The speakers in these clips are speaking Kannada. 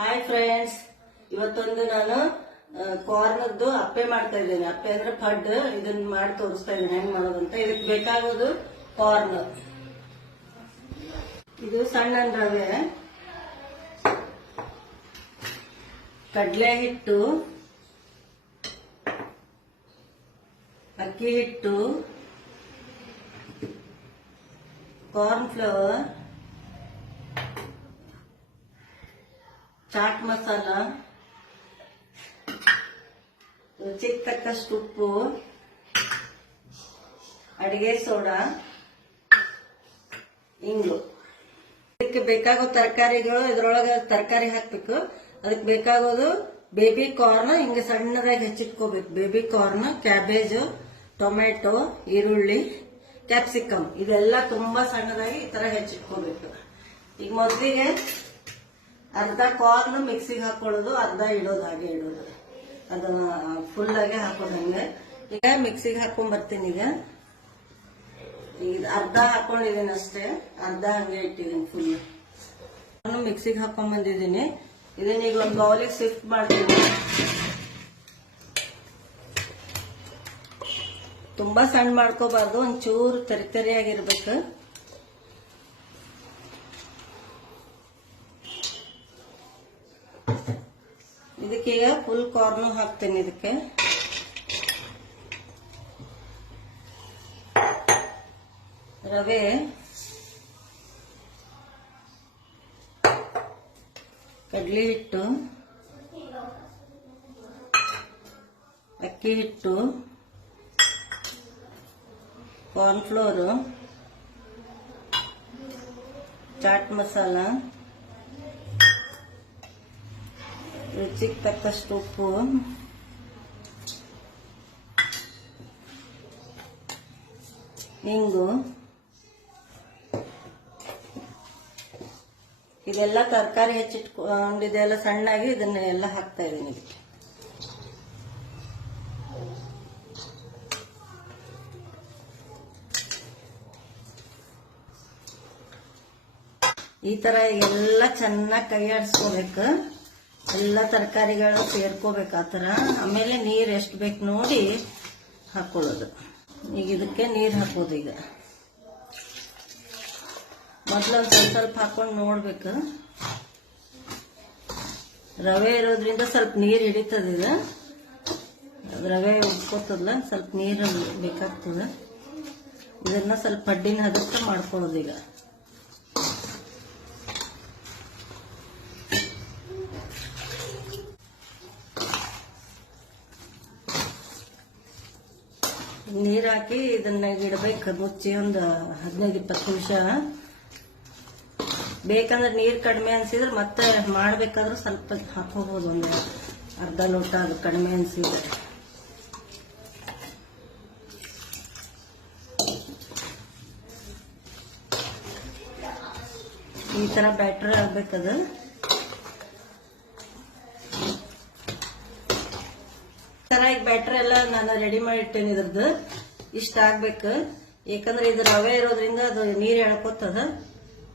ಹಾಯ್ ಫ್ರೆಂಡ್ಸ್, ಇವತ್ತೊಂದು ನಾನು ಕಾರ್ನದ್ದು ಅಪ್ಪೆ ಮಾಡ್ತಾ ಇದ್ದೇನೆ. ಅಪ್ಪೆ ಅಂದ್ರೆ ಪಡ್. ಇದನ್ನ ಮಾಡಿ ತೋರಿಸ್ತಾ ಇದ್ದೇನೆ ಹೆಂಗ್ ಮಾಡೋದಂತ. ಇದಕ್ಕೆ ಬೇಕಾಗೋದು ಕಾರ್ನ್. ಇದು ಸಣ್ಣ ರವೆ, ಕಡಲೆ ಹಿಟ್ಟು, ಅಕ್ಕಿ ಹಿಟ್ಟು, ಕಾರ್ನ್ ಫ್ಲವರ್, ಚಾಟ್ ಮಸಾಲ, ರುಚಿಗೆ ತಕ್ಕಷ್ಟು ಉಪ್ಪು, ಅಡಿಗೆ ಸೋಡಾ, ಇಂಗು. ಇದಕ್ಕೆ ಬೇಕಾಗೋ ತರಕಾರಿಗಳು, ಇದ್ರೊಳಗೆ ತರಕಾರಿ ಹಾಕ್ಬೇಕು. ಅದಕ್ಕೆ ಬೇಕಾಗೋದು ಬೇಬಿ ಕಾರ್ನ್, ಹಿಂಗೆ ಸಣ್ಣದಾಗಿ ಹೆಚ್ಚಿಟ್ಕೋಬೇಕು. ಬೇಬಿ ಕಾರ್ನ್, ಕ್ಯಾಬೇಜ್, ಟೊಮೆಟೊ, ಈರುಳ್ಳಿ, ಕ್ಯಾಪ್ಸಿಕಮ್, ಇದೆಲ್ಲ ತುಂಬಾ ಸಣ್ಣದಾಗಿ ಈ ತರ ಹೆಚ್ಚಿಟ್ಕೋಬೇಕು. ಈಗ ಮೊದಲಿಗೆ ಅರ್ಧ ಕಾರ್ನ್ ಮಿಕ್ಸಿಗೆ ಹಾಕೊಳ್ಳೋದು, ಅರ್ಧ ಇಡೋದು, ಹಾಗೆ ಇಡೋದು. ಅದು ಫುಲ್ ಆಗಿ ಹಾಕೋದು ಹಂಗೆ. ಈಗ ಮಿಕ್ಸಿಗೆ ಹಾಕೊಂಡ್ ಬರ್ತೀನಿ. ಈಗ ಅರ್ಧ ಹಾಕೊಂಡಿದ್ದೀನಿ ಅಷ್ಟೇ, ಅರ್ಧ ಹಂಗೆ ಇಟ್ಟಿದ್ದೀನಿ. ಫುಲ್ ಮಿಕ್ಸಿಗೆ ಹಾಕೊಂಡ್ ಬಂದಿದ್ದೀನಿ. ಇದನ್ನ ಈಗ ಒಂದು ಬೌಲಿಗೆ ಶಿಫ್ಟ್ ಮಾಡ್ತೀನಿ. ತುಂಬಾ ಸಣ್ಣ ಮಾಡ್ಕೋಬಾರ್ದು, ಒಂಚೂರು ತರಿತರಿಯಾಗಿರ್ಬೇಕು. ಇದಕ್ಕೆ ಈಗ ಫುಲ್ ಕಾರ್ನ್ ಹಾಕ್ತೇನೆ. ಇದಕ್ಕೆ ರವೆ, ಕಡಲೆ ಹಿಟ್ಟು, ಅಕ್ಕಿ ಹಿಟ್ಟು, ಕಾರ್ನ್ ಫ್ಲೋರ್, ಚಾಟ್ ಮಸಾಲ, ರುಚಿಗೆ ತಕ್ಕಷ್ಟು ಉಪ್ಪು, ಹಿಂಗು, ಇದೆಲ್ಲ ತರಕಾರಿ ಹೆಚ್ಚಿಟ್ಕೊಂಡಿದೆಲ್ಲ ಸಣ್ಣಾಗಿ ಇದನ್ನ ಎಲ್ಲ ಹಾಕ್ತಾ ಇದೀನಿ ಇದಕ್ಕೆ. ಈ ತರ ಎಲ್ಲ ಚೆನ್ನಾಗಿ ಕೈ ಆಡಿಸ್ಕೋಬೇಕು. ಎಲ್ಲ ತರಕಾರಿಗಳು ಸೇರ್ಕೋಬೇಕು ಆ ತರ. ಆಮೇಲೆ ನೀರ್ ಎಷ್ಟು ಬೇಕು ನೋಡಿ ಹಾಕೊಳ್ಳೋದು. ಈಗ ಇದಕ್ಕೆ ನೀರ್ ಹಾಕೋದು. ಈಗ ಮೊದ್ಲು ಸ್ವಲ್ಪ ಸ್ವಲ್ಪ ಹಾಕೊಂಡು ನೋಡ್ಬೇಕು. ರವೆ ಇರೋದ್ರಿಂದ ಸ್ವಲ್ಪ ನೀರ್ ಹಿಡಿತದ. ಇದು ರವೆ ಉಬ್ಕೋತದಲ್ಲ, ಸ್ವಲ್ಪ ನೀರು ಬೇಕಾಗ್ತದ. ಇದನ್ನ ಸ್ವಲ್ಪ ಪಡ್ಡಿನ ಹದಕ್ಕೆ ಮಾಡ್ಕೊಳ್ಳೋದು. ಈಗ ನೀರ್ ಹಾಕಿ ಇದನ್ನ ಇಡಬೇಕು ಮುಚ್ಚಿ ಒಂದು 15-20 ನಿಮಿಷ. ಬೇಕಂದ್ರೆ ನೀರ್ ಕಡಿಮೆ ಅನ್ಸಿದ್ರೆ ಮತ್ತೆ ಮಾಡ್ಬೇಕಾದ್ರೆ ಸ್ವಲ್ಪ ಹಾಕೋಬಹುದು. ಒಂದು ಅರ್ಧ ಲೋಟ ಅದು ಕಡಿಮೆ ಅನ್ಸಿದ್ರೆ. ಈ ತರ ಬ್ಯಾಟರ್ ಆಗ್ಬೇಕದು. ಈಗ ಬ್ಯಾಟರ್ ಎಲ್ಲ ನಾನು ರೆಡಿ ಮಾಡಿ ಇಟ್ಟೇನೆ. ಇದ್ರದ್ದು ಇಷ್ಟ ಆಗ್ಬೇಕು. ಯಾಕಂದ್ರೆ ಇದು ರವೆ ಇರೋದ್ರಿಂದ ಅದು ನೀರ್ ಎಳ್ಕೊತದ.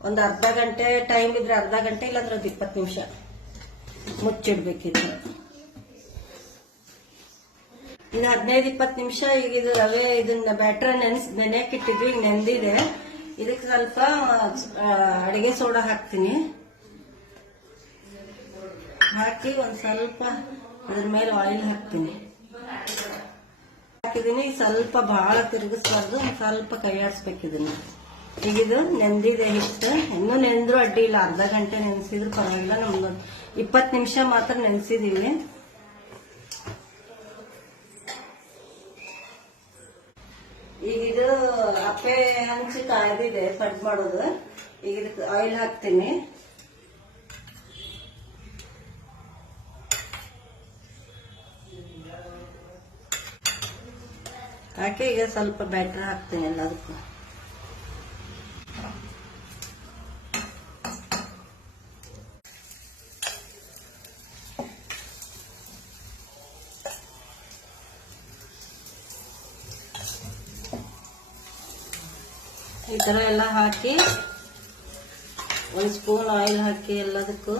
ಒಂದು ಅರ್ಧ ಗಂಟೆ ಟೈಮ್ ಇದ್ರೆ ಅರ್ಧ ಗಂಟೆ, ಇಲ್ಲಾಂದ್ರೆ ಒಂದು 20 ನಿಮಿಷ ಮುಚ್ಚಿಡ್ಬೇಕಿತ್ತು. ಇನ್ನು 15-20 ನಿಮಿಷ. ಈಗ ಇದು ರವೆ, ಇದನ್ನ ಬ್ಯಾಟರ್ ನೆನೆಯಕ್ಕಿಟ್ಟಿದ್ವಿ. ಈಗ ನೆಂದಿದೆ. ಇದಕ್ಕೆ ಸ್ವಲ್ಪ ಅಡಿಗೆ ಸೋಡಾ ಹಾಕ್ತೀನಿ. ಹಾಕಿ ಒಂದ್ ಸ್ವಲ್ಪ ಅದ್ರ ಮೇಲೆ ಆಯಿಲ್ ಹಾಕ್ತೀನಿ. ಹಾಕಿದೀನಿ. ಸ್ವಲ್ಪ ಬಹಳ ತಿರುಗಿಸ್ಬಾರ್ದು, ಒಂದ್ ಸ್ವಲ್ಪ ಕೈ ಆಡಿಸ್ಬೇಕು ಇದನ್ನ. ಈಗ ಇದು ನೆಂದಿದೆ ಹಿಟ್ಟು. ಇನ್ನೂ ನೆಂದ್ರು ಅಡ್ಡಿ ಇಲ್ಲ. ಅರ್ಧ ಗಂಟೆ ನೆನೆಸಿದ್ರು ಪರವಾಗಿಲ್ಲ. ನಮ್ದು 20 ನಿಮಿಷ ಮಾತ್ರ ನೆನೆಸಿದೀವಿ. ಈಗ ಇದು ಅಪ್ಪೆ ಹಂಚಿ ಕಾಯ್ದಿದೆ ಪಡ್ ಮಾಡೋದು. ಈಗ ಇದಕ್ಕೆ ಆಯಿಲ್ ಹಾಕ್ತೀನಿ. ಹಾಕಿ ಈಗ ಸ್ವಲ್ಪ ಬ್ಯಾಟರ್ ಹಾಕ್ತೀನಿ ಎಲ್ಲದಕ್ಕೂ. ಈ ತರ ಎಲ್ಲ ಹಾಕಿ 1 ಸ್ಪೂನ್ ಆಯಿಲ್ ಹಾಕಿ ಎಲ್ಲದಕ್ಕೂ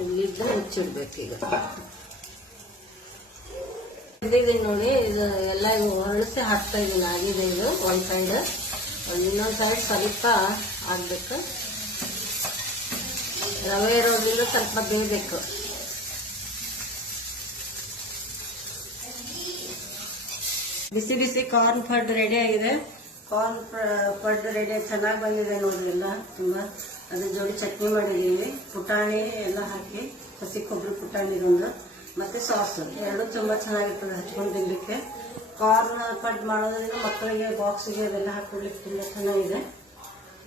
ಇಲ್ಲಿದ್ದು ಮುಚ್ಚಿಡ್ಬೇಕು. ಈಗ ಇದಿದ್ದೀನಿ ನೋಡಿ, ಇದು ಎಲ್ಲ ಹೊರಳಿಸಿ ಹಾಕ್ತಾ ಇದೀನಿ. ಆಗಿದೆ ಇದು ಒಂದ್ ಸೈಡ್, ಇನ್ನೊಂದ್ ಸೈಡ್ ಸ್ವಲ್ಪ ಆಗ್ಬೇಕು. ರವೆ ಇರೋದ್ರಿಂದ ಸ್ವಲ್ಪ ಬೇಯಬೇಕು. ಬಿಸಿ ಬಿಸಿ ಕಾರ್ನ್ ಪಡ್ ರೆಡಿ ಆಗಿದೆ. ಕಾರ್ನ್ ಪಡ್ ರೆಡಿ ಚೆನ್ನಾಗಿ ಬಂದಿದೆ ನೋಡ್ರಿ. ಎಲ್ಲ ತುಂಬಾ ಅದ್ರ ಜೋಡಿ ಚಟ್ನಿ ಮಾಡಿದೀವಿ, ಪುಟಾಣಿ ಎಲ್ಲ ಹಾಕಿ, ಹಸಿ ಕೊಬ್ಬರಿ ಪುಟಾಣಿ ಒಂದು ಮತ್ತೆ ಸಾಸ್ ಎರಡು ತುಂಬಾ ಚೆನ್ನಾಗಿರ್ತದೆ ಹಚ್ಕೊಂಡು ತಿನ್ಲಿಕ್ಕೆ. ಕಾರ್ನ್ ಪಡ್ ಮಾಡೋದ್ರಿಂದ ಮಕ್ಕಳಿಗೆ ಬಾಕ್ಸ್ಗೆ ಅದೆಲ್ಲ ಹಾಕೊಡ್ಲಿಕ್ಕೆ ತುಂಬಾ ಚೆನ್ನಾಗಿದೆ.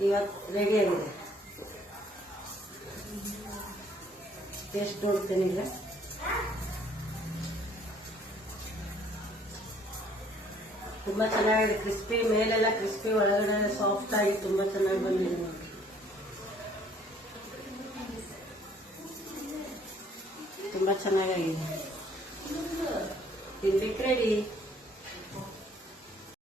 ಇವಾಗ ರೆಡಿ ಆಗಿದೆ. ಟೇಸ್ಟ್ ನೋಡ್ತೇನೆ ಈಗ. ತುಂಬಾ ಚೆನ್ನಾಗಿದೆ, ಕ್ರಿಸ್ಪಿ, ಮೇಲೆಲ್ಲ ಕ್ರಿಸ್ಪಿ, ಒಳಗಡೆ ಸಾಫ್ಟ್ ಆಗಿ ತುಂಬಾ ಚೆನ್ನಾಗಿ ಬಂದಿದೆ ನೋಡಿ. ತುಂಬಾ ಚೆನ್ನಾಗಿದೆ. ತಿನ್ಲಿಕ್ಕೆ ರೆಡಿ.